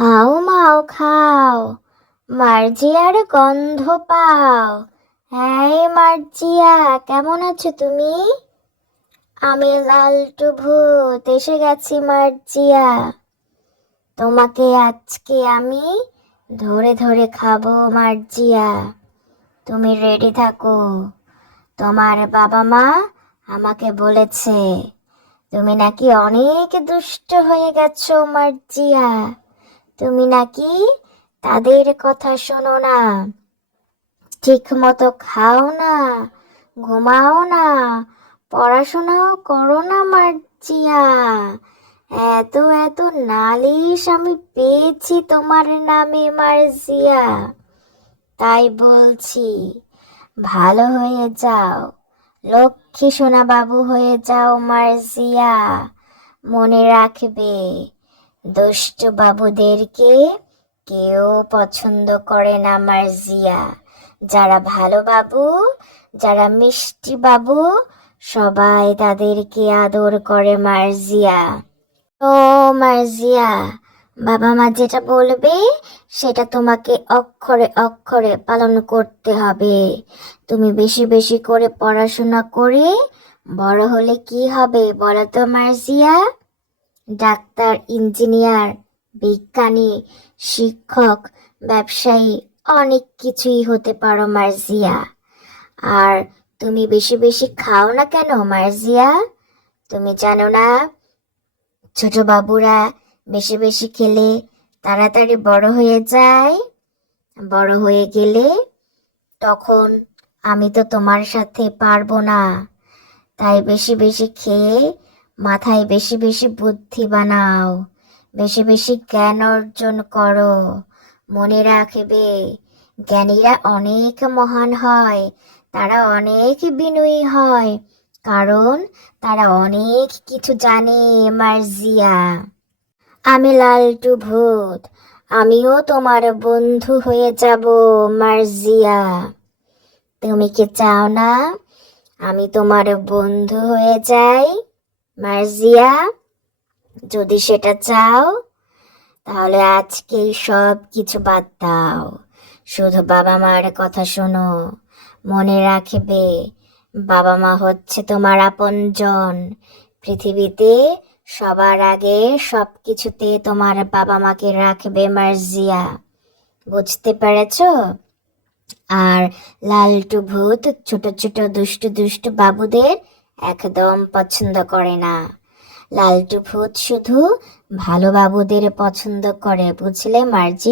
হাও মাও খাও, মার্জিয়ার গন্ধ পাও। হ্যাঁ মার্জিয়া, কেমন আছো তুমি? আমি লালটু ভূত এসে গেছি মার্জিয়া। তোমাকে আজকে আমি ধরে ধরে খাবো মার্জিয়া। তুমি রেডি থাকো। তোমার বাবা মা আমাকে বলেছে তুমি নাকি অনেক দুষ্ট হয়ে গেছো মার্জিয়া। তুমি নাকি তাদের কথা শোনো না, ঠিক মতো খাও না, ঘুমাও না, পড়াশোনাও করো না মার্জিয়া। এত এত নালিশ আমি পেয়েছি তোমার নামে মার্জিয়া। তাই বলছি, ভালো হয়ে যাও, লক্ষ্মী সোনা বাবু হয়ে যাও মার্জিয়া। মনে রাখবে, দুষ্ট বাবুদেরকে কেউ পছন্দ করে না মার্জিয়া। যারা ভালো বাবু, যারা মিষ্টি বাবু, সবাই তাদেরকে আদর করে মার্জিয়া। ও মার্জিয়া, বাবা মা যেটা বলবে সেটা তোমাকে অক্ষরে অক্ষরে পালন করতে হবে। তুমি বেশি বেশি করে পড়াশোনা করে বড় হলে কি হবে বলো তো মার্জিয়া? ডাক্তার, ইঞ্জিনিয়ার, বিজ্ঞানী, শিক্ষক, ব্যবসায়ী, অনেক কিছুই হতে পারো মার্জিয়া। আর তুমি বেশি বেশি খাও না কেন মার্জিয়া? তুমি জানো না, ছোট বাবুরা বেশি বেশি খেলে তাড়াতাড়ি বড় হয়ে যায়। বড় হয়ে গেলে তখন আমি তো তোমার সাথে পারবো না। তাই বেশি বেশি খেয়ে মাথায় বেশি বেশি বুদ্ধি বানাও, বেশি বেশি জ্ঞান অর্জন করো। মনে রাখবে, জ্ঞানীরা অনেক মহান হয়, তারা অনেক বিনয়ী হয়, কারণ তারা অনেক কিছু জানে মার্জিয়া। আমি লালটু ভূত, আমিও তোমার বন্ধু হয়ে যাব মার্জিয়া। তুমি কি চাও না আমি তোমার বন্ধু হয়ে যাই মার্জিয়া? যদি সেটা চাও তাহলে আজকেই সব কিছু বাদ দাও, শুধু বাবা মার কথা শোনো। মনে রাখবে, বাবা মা হচ্ছে তোমার আপনজন। পৃথিবীতে সবার আগে সব কিছুতে তোমার বাবা মাকে রাখবে মার্জিয়া। বুঝতে পেরেছো? আর লালটু ভূত ছোট ছোট দুষ্টু দুষ্টু বাবুদের একদম পছন্দ করে না। লালটু ভূত শুধু ভালো বাবুদের পছন্দ করে, বুঝলে মার্জি?